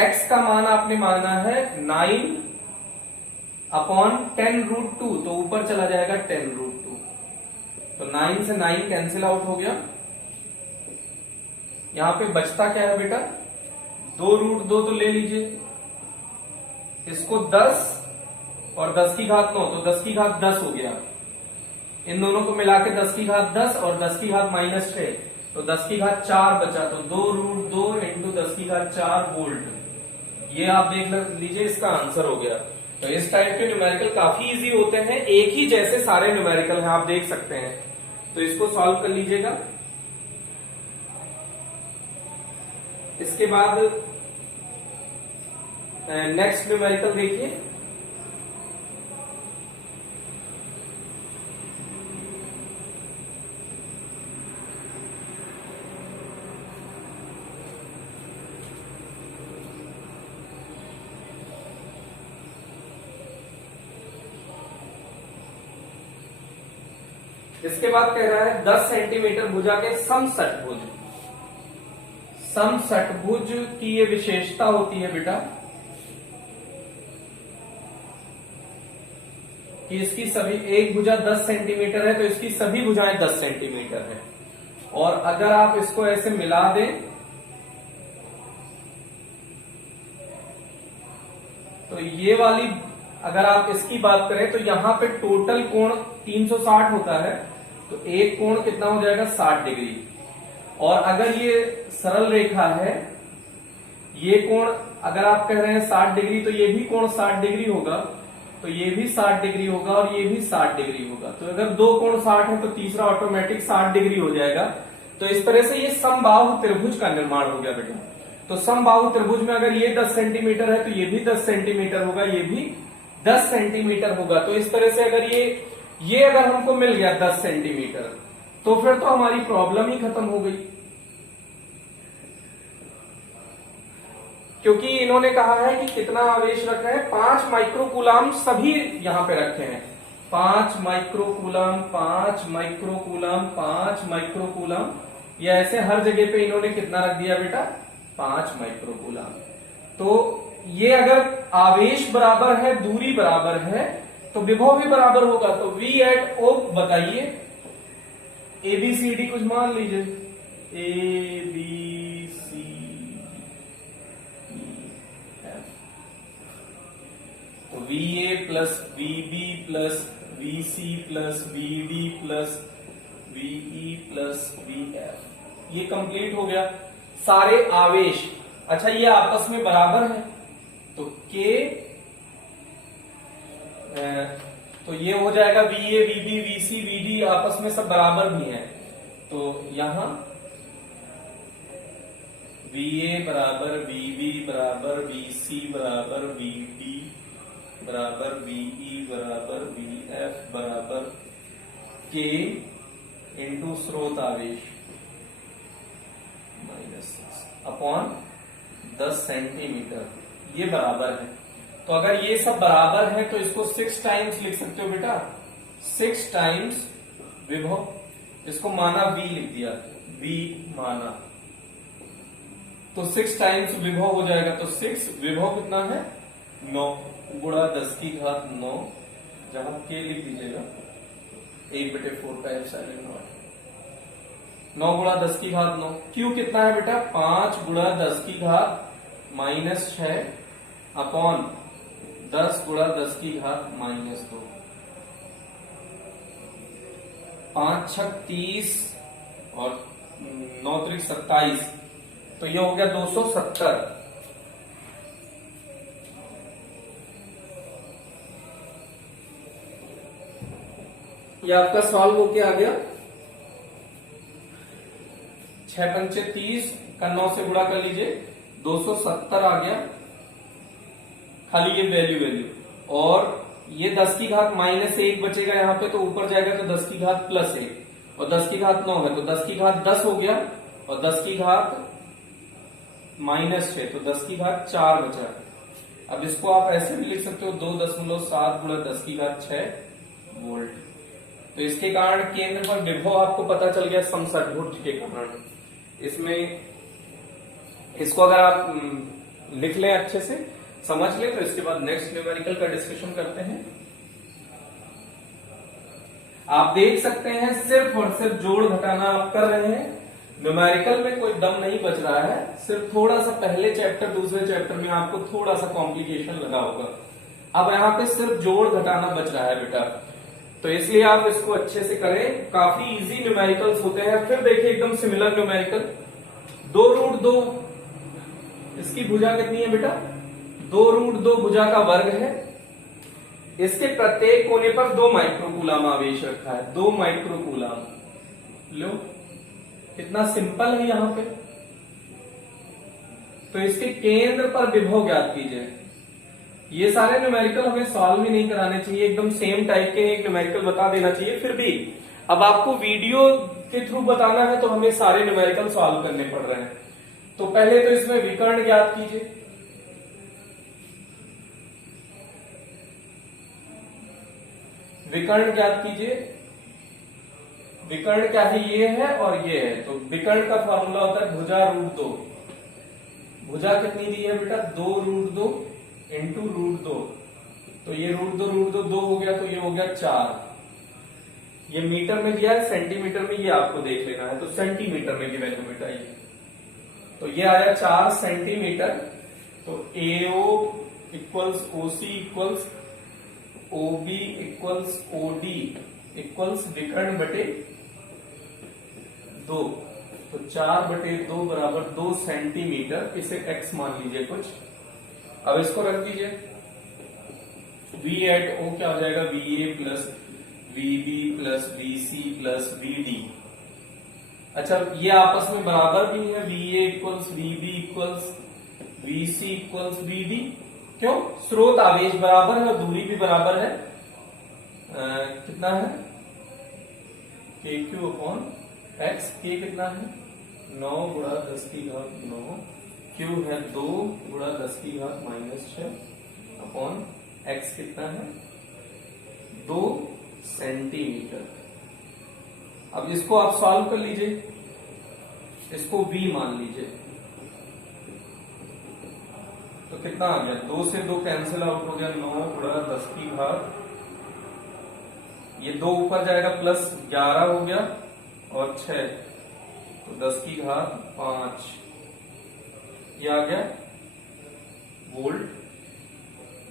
x का मान आपने माना है 9/10√2, तो ऊपर चला जाएगा 10√2, तो 9 से 9 कैंसिल आउट हो गया। यहां पे बचता क्या है बेटा, 2√2 तो ले लीजिए, इसको 10 और 10 की घात 9, तो 10 की घात 10 हो गया। इन दोनों को मिला के 10 की घात 10 और 10 की घात -6, तो 10 की घात 4 बचा, तो 2√2 इंटू 10 की घात 4 वोल्ट। ये आप देख लीजिए, इसका आंसर हो गया। तो इस टाइप के न्यूमेरिकल काफी इजी होते हैं, एक ही जैसे सारे न्यूमेरिकल हैं, आप देख सकते हैं। तो इसको सॉल्व कर लीजिएगा। इसके बाद नेक्स्ट न्यूमेरिकल देखिए। इसके बाद कह रहा है 10 सेंटीमीटर भुजा के समषटभुज। समषटभुज की ये विशेषता होती है बेटा कि इसकी सभी, एक भुजा 10 सेंटीमीटर है तो इसकी सभी भुजाएं 10 सेंटीमीटर है। और अगर आप इसको ऐसे मिला दें तो ये वाली, अगर आप इसकी बात करें तो यहां पे टोटल कोण 360 होता है, तो एक कोण कितना हो जाएगा 60 डिग्री। और अगर ये सरल रेखा है, ये कोण अगर आप कह रहे हैं 60 डिग्री, तो ये भी कोण 60 डिग्री होगा, तो ये भी 60 डिग्री होगा और ये भी 60 डिग्री होगा। तो अगर दो कोण 60 है तो तीसरा ऑटोमेटिक 60 डिग्री हो जाएगा। तो इस तरह से ये समबाहु त्रिभुज का निर्माण हो गया बेटा। तो समबाहु त्रिभुज में अगर ये 10 सेंटीमीटर है तो ये भी 10 सेंटीमीटर होगा, ये भी 10 सेंटीमीटर होगा। तो इस तरह से अगर ये अगर हमको मिल गया 10 सेंटीमीटर, तो फिर तो हमारी प्रॉब्लम ही खत्म हो गई, क्योंकि इन्होंने कहा है कि कितना आवेश रखा है, 5 माइक्रोकूलम सभी यहां पे रखे हैं। 5 माइक्रोकूलम, 5 माइक्रोकूलम, 5 माइक्रोकूलम, या ऐसे हर जगह पे इन्होंने कितना रख दिया बेटा, 5 माइक्रोकूलम। तो ये अगर आवेश बराबर है, दूरी बराबर है, तो विभव भी बराबर होगा। तो V एट O बताइए, ABCD कुछ मान लीजिए, ए बी सी एफ, तो V A plus V B plus V C plus V D plus V E plus V F, ये कंप्लीट हो गया। सारे आवेश, अच्छा ये आपस में बराबर है, तो के तो ये हो जाएगा V A V B V C V D आपस में सब बराबर भी हैं, तो यहां वी ए बराबर वी बी बराबर वी सी बराबर वी डी बराबर वीई बराबर वी एफ बराबर के इंटू स्रोत आवेश -6 अपॉन 10 सेंटीमीटर, ये बराबर है। तो अगर ये सब बराबर है तो इसको 6 टाइम्स लिख सकते हो बेटा, 6 टाइम्स विभव, इसको माना V लिख दिया, V माना, तो 6 टाइम्स विभव हो जाएगा। तो 6 विभव कितना है 9 गुणा 10 की घात 9, जहां के लिख दीजिएगा 1/4 का एप्सिलॉन नॉट, 9 गुणा 10 की घात 9। Q कितना है बेटा 5 गुणा 10 की घात -6 अपॉन 10 गुणा 10 की घात -2, 5 छक 30 और 9 त्रिक 27, तो ये हो गया 270। ये आपका सॉल्व होके आ गया, 6 पंचे 30 का 9 से गुणा कर लीजिए, 270 आ गया, खाली ये वैल्यू, और ये 10 की घात -1 बचेगा यहाँ पे, तो ऊपर जाएगा तो 10 की घात +1, और 10 की घात 9 है तो 10 की घात 10 हो गया, और 10 की घात -6 तो 10 की घात 4 बचा। अब इसको आप ऐसे भी लिख सकते हो 2.7 गुणा 10 की घात 6 वोल्ट। तो इसके कारण केंद्र पर विभव आपको पता चल गया समषट्भुज के कारण। इसमें इसको अगर आप लिख लें अच्छे से समझ लें, तो इसके बाद नेक्स्ट न्यूमेरिकल का डिस्कशन करते हैं। आप देख सकते हैं सिर्फ और सिर्फ जोड़ घटाना आप कर रहे हैं, न्यूमेरिकल में कोई दम नहीं बच रहा है, सिर्फ थोड़ा सा पहले चैप्टर दूसरे चैप्टर में आपको थोड़ा सा कॉम्प्लिकेशन लगा होगा, अब यहाँ पे सिर्फ जोड़ घटाना बच रहा है बेटा, तो इसलिए आप इसको अच्छे से करें, काफी इजी न्यूमेरिकल्स होते हैं। फिर देखिए एकदम सिमिलर न्यूमेरिकल, 2√2, इसकी भुजा कितनी है बेटा 2√2 भुजा का वर्ग है, इसके प्रत्येक कोने पर 2 माइक्रोकूलम आवेश रखा है, 2 माइक्रोकूलम। लो कितना सिंपल है यहां पे। तो इसके केंद्र पर विभव ज्ञात कीजिए। ये सारे न्यूमेरिकल हमें सॉल्व ही नहीं कराने चाहिए, एकदम सेम टाइप के एक न्यूमेरिकल बता देना चाहिए, फिर भी अब आपको वीडियो के थ्रू बताना है तो हमें सारे न्यूमेरिकल सॉल्व करने पड़ रहे हैं। तो पहले तो इसमें विकर्ण ज्ञात कीजिए, विकर्ण ज्ञात कीजिए। विकर्ण क्या है, ये है और ये है, तो विकर्ण का फॉर्मूला होता है भुजा √2। भुजा कितनी दी है बेटा 2√2 इंटू √2, तो ये √2 2 हो गया, तो ये हो गया 4। ये मीटर में दिया है, सेंटीमीटर में ये आपको देख लेना है, तो सेंटीमीटर में ये वैल्यू बेटा ये, तो ये आया 4 सेंटीमीटर। तो AO equals OC equals OB equals OD equals विकर्ण बटे 2, तो 4/2 बराबर 2 सेंटीमीटर, इसे x मान लीजिए कुछ। अब इसको रख दीजिए, V एट O क्या हो जाएगा VA plus VB plus VC plus VD। अच्छा ये आपस में बराबर भी है, VA equals VB equals VC equals VD, क्यों स्रोत आवेश बराबर है और दूरी भी बराबर है। कितना है KQ अपॉन X, K कितना है 9 गुणा 10 की घात 9, Q है 2 गुणा 10 की घात -6 अपॉन X कितना है 2 सेंटीमीटर। अब इसको आप सॉल्व कर लीजिए, इसको V मान लीजिए, तो कितना आ गया 2 से 2 कैंसिल आउट हो गया, 9 गुणा 10 की घात, ये 2 ऊपर जाएगा +11 हो गया और 6, तो तो 10 की घात 5 ये आ गया वोल्ट,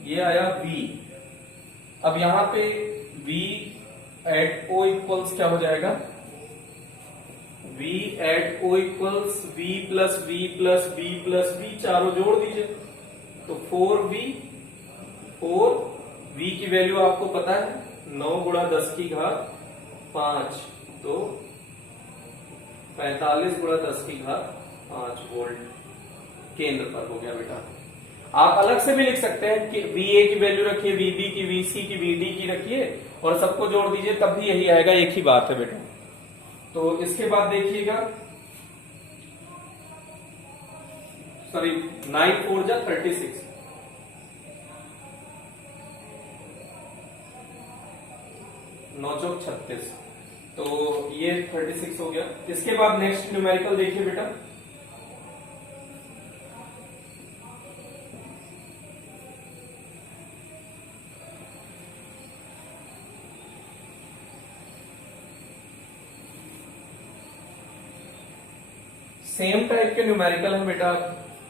ये आया V। अब यहां पे V एट O इक्वल्स क्या हो जाएगा, V at O equals V plus V plus V plus V, चारों जोड़ दीजिए तो 4V की वैल्यू आपको पता है 9 गुणा 10 की घात 5, तो 45 गुणा 10 की घात 5 वोल्ट केंद्र पर हो गया बेटा। आप अलग से भी लिख सकते हैं कि VA की वैल्यू रखिए, VB की, VC की, VD की रखिए और सबको जोड़ दीजिए तब भी यही आएगा, एक ही बात है बेटा। तो इसके बाद देखिएगा, सॉरी 9 4 जा 36, 9 चौक 36, तो ये 36 हो गया। इसके बाद नेक्स्ट न्यूमेरिकल देखिए बेटा, सेम टाइप के न्यूमेरिकल है बेटा,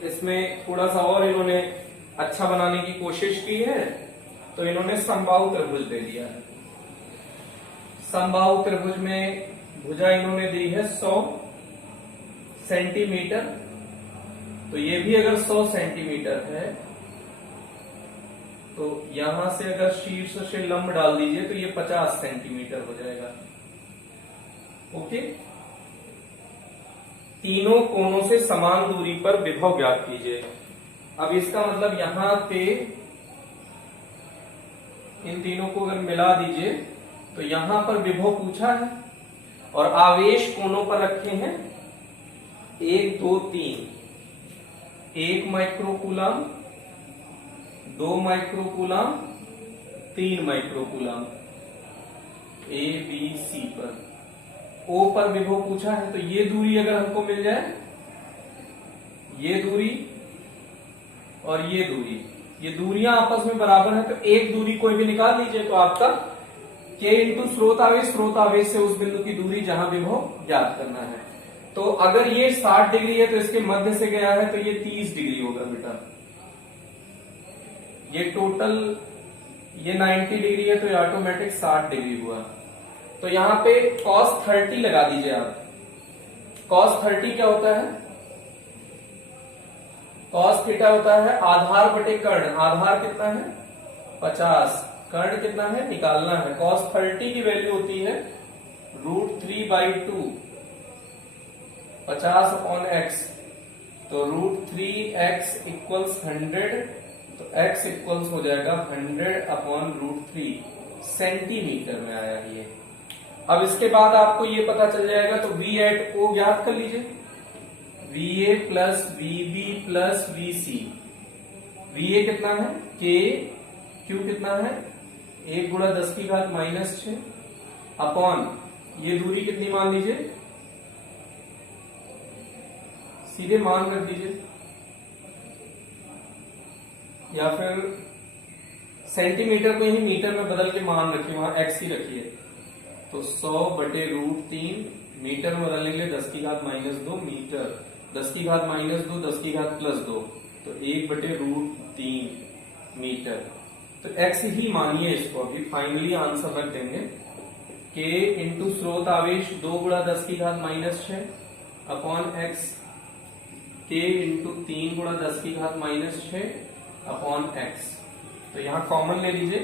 इसमें थोड़ा सा और इन्होंने अच्छा बनाने की कोशिश की है, तो इन्होंने समबाहु त्रिभुज दे दिया है। समबाहु त्रिभुज में भुजा इन्होंने दी है 100 सेंटीमीटर, तो ये भी अगर 100 सेंटीमीटर है तो यहां से अगर शीर्ष से लंब डाल दीजिए तो ये 50 सेंटीमीटर हो जाएगा। ओके, तीनों कोनों से समान दूरी पर विभव ज्ञात कीजिए। अब इसका मतलब यहां पे इन तीनों को अगर मिला दीजिए तो यहां पर विभव पूछा है और आवेश कोनों पर रखे हैं 1 2 3, 1 microcoulomb, 2 microcoulomb, 3 microcoulomb A B C पर। O पर विभव पूछा है, तो ये दूरी अगर हमको मिल जाए, ये दूरी और ये दूरी, ये दूरियां आपस में बराबर है, तो एक दूरी कोई भी निकाल लीजिए तो आपका K इंटू स्रोत आवेश से उस बिंदु की दूरी जहां विभव ज्ञात करना है। तो अगर ये 60 डिग्री है तो इसके मध्य से गया है तो ये 30 डिग्री होगा बेटा। ये टोटल ये 90 डिग्री है तो ये ऑटोमेटिक 60 डिग्री हुआ। तो यहां पे cos 30 लगा दीजिए आप। cos 30 क्या होता है, cos थीटा होता है आधार बटे कर्ण। आधार कितना है 50, कर्ण कितना है निकालना है। cos 30 की वैल्यू होती है √3/2, 50 अपॉन x, तो √3x इक्वल्स 100, तो x इक्वल्स हो जाएगा 100 अपॉन √3 सेंटीमीटर में आया ये। अब इसके बाद आपको ये पता चल जाएगा, तो V एट O ज्ञात कर लीजिए, VA plus VB plus VC। VA कितना है K, Q कितना है 1 गुणा 10 की घात -6 अपॉन ये दूरी कितनी मान लीजिए, सीधे मान रख दीजिए या फिर सेंटीमीटर को ही मीटर में बदल के मान रखिए, वहां x ही रखिए, तो 100 बटे √3 मीटर में बदलने के लिए 10 की घात -2 मीटर, 10 की घात -2 10 की घात +2, तो 1 बटे √3 मीटर। तो x ही मानिए इसको, अभी फाइनली आंसर रख देंगे K इंटू स्रोत आवेश 2 गुणा 10 की घात -6 अपॉन x, K इंटू 3 गुणा 10 की घात -6 अपॉन x। तो यहां कॉमन ले लीजिए,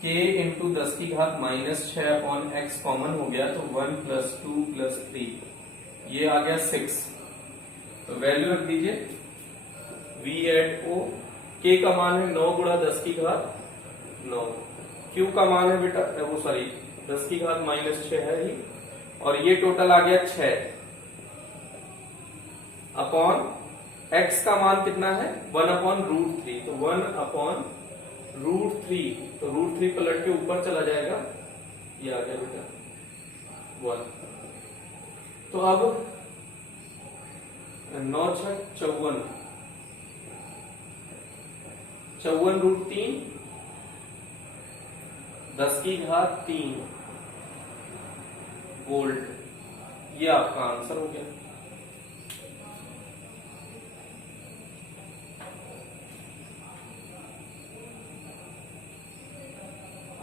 K इंटू 10 की घात -6 अपॉन x कॉमन हो गया, तो 1 + 2 + 3 ये आ गया 6। तो वैल्यू रख दीजिए V एट O। K का मान है 9 गुणा 10 की घात 9, Q का मान है बेटा वो सॉरी 10 की घात -6 है ही, और ये टोटल आ गया 6 अपॉन x का मान कितना है 1 अपॉन √3, तो 1 अपॉन √3, तो √3 पलट के ऊपर चला जाएगा, ये आ गया बेटा 1। तो अब 9 6 54, 54 √3 10 की घात 3 वोल्ट, ये आपका आंसर हो गया।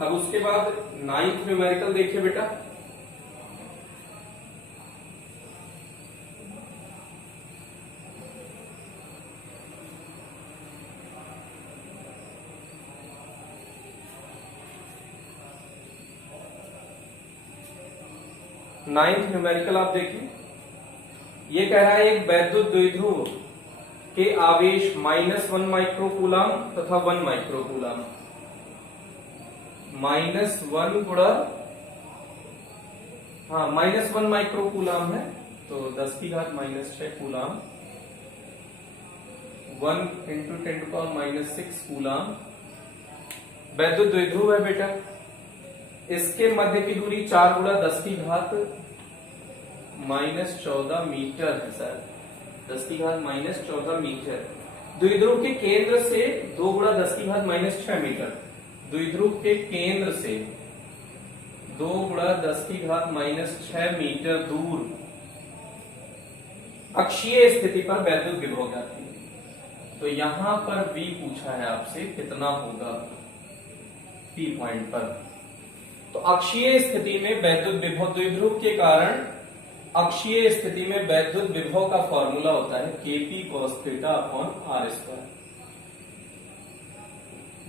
अब उसके बाद 9th न्यूमेरिकल देखिए बेटा। नाइन्थ न्यूमेरिकल आप देखिए, ये कह रहा है एक वैद्युत द्विध्रुव के आवेश -1 माइक्रोकूलम तथा 1 माइक्रोकूलम, -1 गुणा -1 माइक्रोकूलम है तो 10⁻⁻6 कूलम, 1 × 10⁻⁻6 कूलम वैद्युत द्विध्रुव है बेटा। इसके मध्य की दूरी 4 × 10⁻⁻14 मीटर है सर, 10⁻⁻14 मीटर। द्विध्रुव के केंद्र से 2 × 10⁻6 मीटर, द्विध्रुव के केंद्र से 2 × 10⁻6 मीटर दूर अक्षीय स्थिति पर वैद्युत विभव ज्ञात कीजिए। तो यहां पर V पूछा है आपसे कितना होगा P पॉइंट पर। तो अक्षीय स्थिति में वैद्युत विभव, द्विध्रुव के कारण अक्षीय स्थिति में वैद्युत विभव का फॉर्मूला होता है Kp cos θ/r²,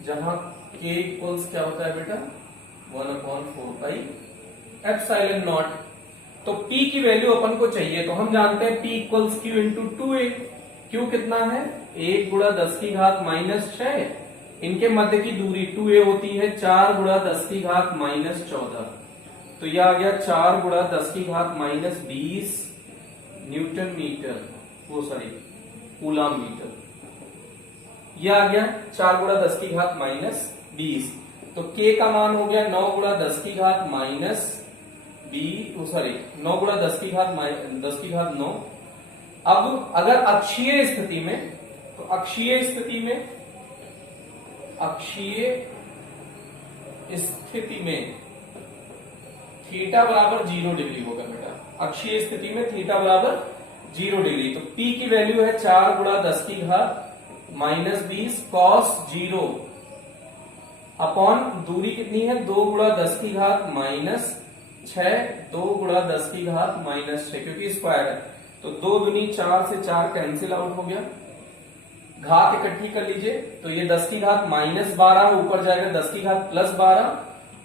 जहां K इक्वल्स क्या होता है बेटा 1/4πε0। तो P की वैल्यू अपन को चाहिए, तो हम जानते हैं P equals Q × 2A। Q कितना है 1 × 10⁻⁻6, इनके मध्य की दूरी 2A होती है 4 × 10⁻14, तो यह आ गया 4 × 10⁻20 न्यूटन मीटर, वो सॉरी कूलम मीटर। यह आ गया 4 × 10⁻20। तो K का मान हो गया 9 × 10⁻9। अब अगर अक्षीय स्थिति में, तो अक्षीय स्थिति में थीटा बराबर 0 डिग्री होगा बेटा। अक्षीय स्थिति में थीटा बराबर 0 डिग्री। तो P की वैल्यू है 4 × 10⁻20 cos 0 अपॉन दूरी कितनी है 2 × 10⁻6, 2 × 10⁻6 क्योंकि स्क्वायर है, तो 2 दूनी 4 से 4 कैंसिल आउट हो गया। घात इकट्ठी कर लीजिए, तो ये 10⁻−12 ऊपर जाएगा 10⁻+12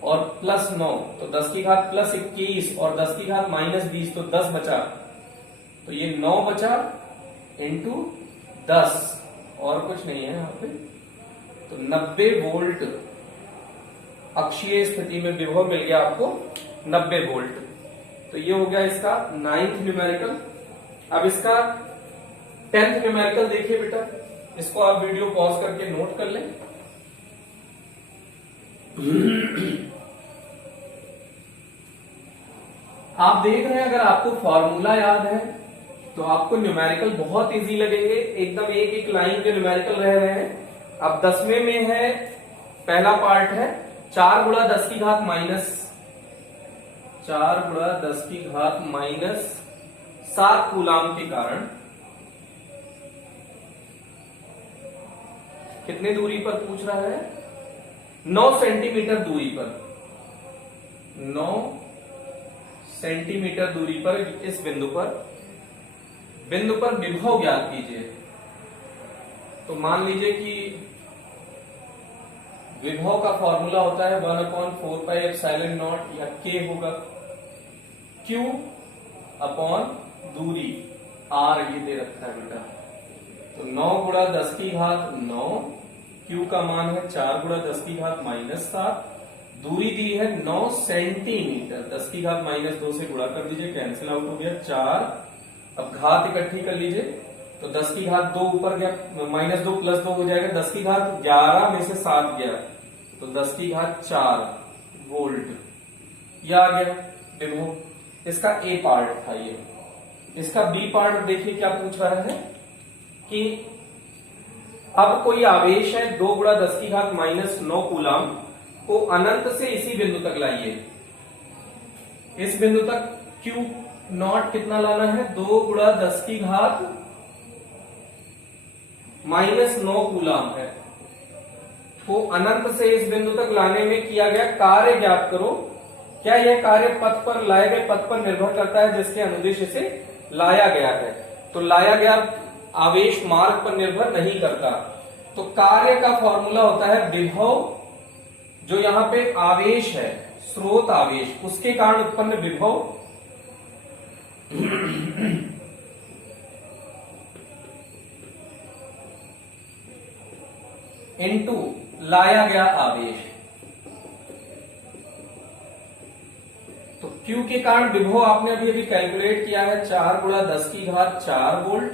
और +9, तो 10⁻+21 और 10⁻−20, तो 10 बचा, तो ये 9 बचा इंटू 10 और कुछ नहीं है यहाँ पे। तो 90 वोल्ट अक्षीय स्थिति में विभव मिल गया आपको 90 वोल्ट। तो ये हो गया इसका 9th न्यूमेरिकल। अब इसका 10th न्यूमेरिकल देखिए बेटा, इसको आप वीडियो पॉज करके नोट कर लें। आप देख रहे हैं, अगर आपको फॉर्मूला याद है तो आपको न्यूमेरिकल बहुत इजी लगेंगे, एकदम एक एक लाइन के न्यूमेरिकल रह रहे हैं। अब 10वें में है, पहला पार्ट है 4 × 10⁻7 कूलम के कारण कितने दूरी पर पूछ रहा है 9 सेंटीमीटर दूरी पर, 9 सेंटीमीटर दूरी पर इस बिंदु पर विभव ज्ञात कीजिए। तो मान लीजिए कि विभव का फॉर्मूला होता है 1/4πε0 या K होगा, Q अपॉन दूरी R ये दे रखा है बेटा। तो 9 × 10⁻9, Q का मान है 4 × 10⁻7, दूरी दी है 9 सेंटीमीटर, 10⁻−2 से गुणा कर दीजिए, कैंसिल आउट हो गया 4। अब घात इकट्ठी कर लीजिए, तो 10⁻2 ऊपर गया, -2 + 2 हो जाएगा, 10⁻11 में से 7 गया, तो 10⁻4 वोल्ट यह आ गया विभव। इसका ए पार्ट था ये। इसका बी पार्ट देखिए क्या पूछ रहा है कि अब कोई आवेश है 2 × 10⁻9 कूलम को अनंत से इसी बिंदु तक लाइए, इस बिंदु तक Q नॉट कितना लाना है, 2 गुणा 10 की घात -9 कूलाम है। को अनंत से इस बिंदु तक लाने में किया गया कार्य ज्ञात करो। क्या यह कार्य पथ पर लाए गए पथ पर निर्भर करता है जिसके अनुदिश इसे लाया गया है? तो लाया गया आवेश मार्ग पर निर्भर नहीं करता। तो कार्य का फॉर्मूला होता है विभव, जो यहां पे आवेश है, स्रोत आवेश, उसके कारण उत्पन्न विभव इनटू लाया गया आवेश। तो Q के कारण विभव आपने अभी अभी कैलकुलेट किया है 4 गुणा 10 की घात 4 वोल्ट,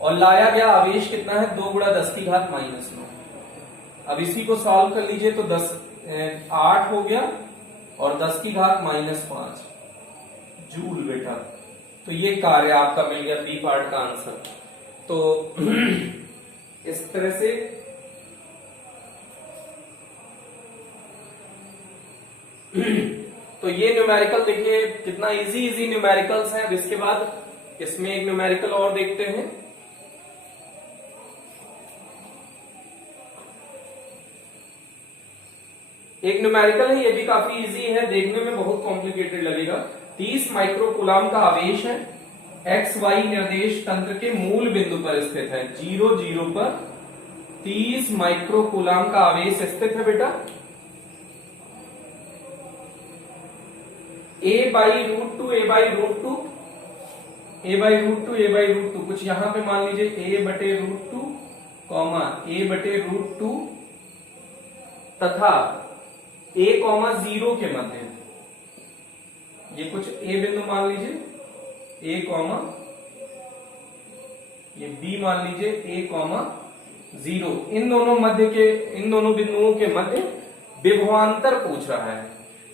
और लाया गया आवेश कितना है, 2 गुणा 10 की घात -9। अब इसी को सॉल्व कर लीजिए तो 8 हो गया और 10 की घात -5 जूल बेटा। तो ये कार्य आपका मिल गया बी पार्ट का आंसर। तो इस तरह से तो ये न्यूमेरिकल देखिए कितना इजी न्यूमेरिकल्स है। अब इसके बाद इसमें एक न्यूमेरिकल और देखते हैं। एक न्यूमेरिकल है, ये भी काफी इजी है, देखने में बहुत कॉम्प्लिकेटेड लगेगा। 30 माइक्रोकूलाम का आवेश है, एक्स वाई निर्देश तंत्र के मूल बिंदु पर स्थित है। 0 0 पर 30 माइक्रोकूलाम का आवेश स्थित है बेटा। a/√2 a/√2 a/√2 a/√2 कुछ यहां पे मान लीजिए a/√2 a/√2 तथा a, 0 के मध्य ये कुछ a बिंदु मान लीजिए a, ये b मान लीजिए a, 0। इन दोनों बिंदुओं के मध्य विभवांतर पूछ रहा है।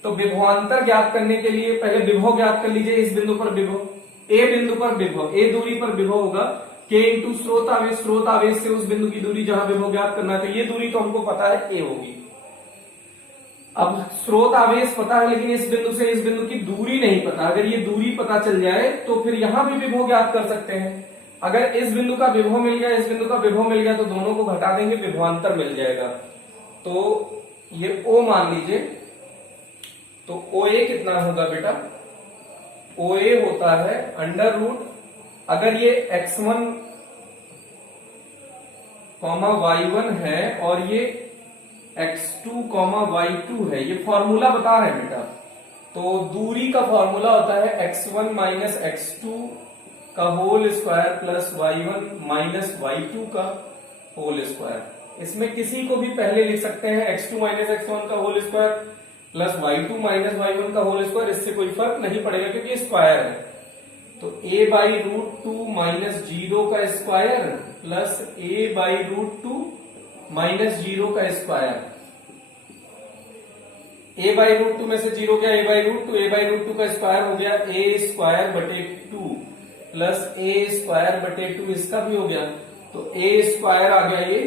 तो विभवांतर ज्ञात करने के लिए पहले विभव ज्ञात कर लीजिए। इस बिंदु पर विभव, a बिंदु पर विभव, a दूरी पर विभव होगा k इंटू स्रोत आवेश। स्रोत आवेश से उस बिंदु की दूरी जहां विभव ज्ञात करना है, तो ये दूरी तो हमको पता है a होगी। अब स्रोत आवेश पता है, लेकिन इस बिंदु से इस बिंदु की दूरी नहीं पता। अगर ये दूरी पता चल जाए तो फिर यहां भी विभव ज्ञात कर सकते हैं। अगर इस बिंदु का विभव मिल गया, इस बिंदु का विभव मिल गया, तो दोनों को घटा देंगे, विभवांतर मिल जाएगा। तो ये O मान लीजिए, तो OA कितना होगा बेटा? OA होता है √, अगर ये x1, y1 है और ये x2, y2 है, ये फॉर्मूला बता रहे हैं बेटा। तो दूरी का फॉर्मूला होता है x1 माइनस x2 का whole square plus y1 minus y2 का होल स्क्वायर। इसमें किसी को भी पहले लिख सकते हैं, x2 माइनस x1 का whole square plus y2 minus y1 का होल स्क्वायर। इससे कोई फर्क नहीं पड़ेगा क्योंकि ये स्क्वायर है। तो a/√2 माइनस 0 का स्क्वायर प्लस a/√2 माइनस 0 का स्क्वायर। a/√2 में से 0 गया, a/√2 का स्क्वायर हो गया a²/2 प्लस a²/2, इसका भी हो गया। तो a² आ गया ये,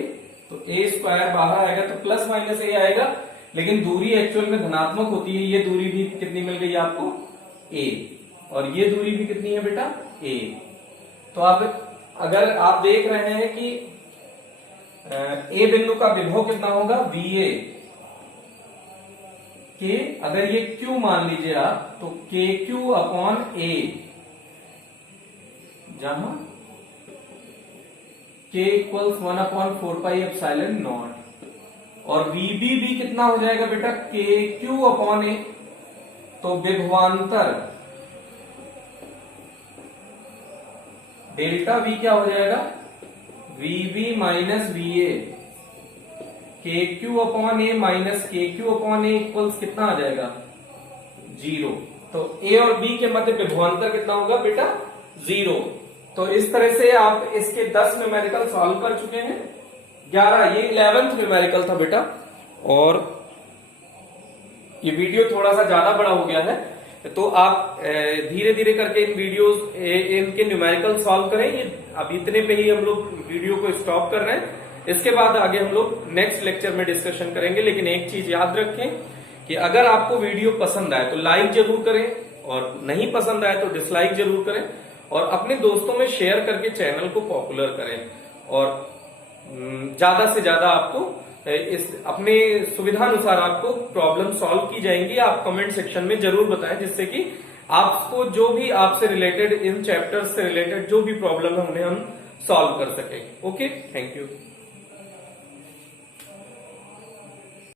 तो a² बाहर आएगा तो प्लस माइनस a आएगा, लेकिन दूरी एक्चुअल में धनात्मक होती है। ये दूरी भी कितनी मिल गई आपको? a, और ये दूरी भी कितनी है बेटा? a। तो अब अगर आप देख रहे हैं कि a बिंदु का विभव कितना होगा? VA के, अगर ये Q मान लीजिए आप, तो KQ/A, जहां K = 1/4πε0। और VB भी कितना हो जाएगा बेटा? KQ/A। तो विभवांतर डेल्टा V क्या हो जाएगा? VB minus VA। KQ/A minus KQ/A equals कितना आ जाएगा? 0। तो A और B के मध्य विभवांतर कितना होगा बेटा? 0। तो इस तरह से आप इसके 10 न्यूमेरिकल सॉल्व कर चुके हैं। 11, ये 11th न्यूमेरिकल था बेटा। और ये वीडियो थोड़ा सा ज्यादा बड़ा हो गया है, तो आप धीरे धीरे करके इन वीडियोस इनके न्यूमेरिकल सॉल्व करें। ये अब इतने पे ही हम लोग वीडियो को स्टॉप कर रहे हैं। इसके बाद आगे हम लोग नेक्स्ट लेक्चर में डिस्कशन करेंगे। लेकिन एक चीज याद रखें कि अगर आपको वीडियो पसंद आए तो लाइक जरूर करें और नहीं पसंद आए तो डिसलाइक जरूर करें और अपने दोस्तों में शेयर करके चैनल को पॉपुलर करें। और ज्यादा से ज्यादा आपको इस अपने सुविधानुसार आपको प्रॉब्लम सॉल्व की जाएंगी। आप कमेंट सेक्शन में जरूर बताएं, जिससे कि आपको जो भी आपसे रिलेटेड इन चैप्टर्स से रिलेटेड जो भी प्रॉब्लम है उन्हें हम सॉल्व कर सकें। Okay, thank you.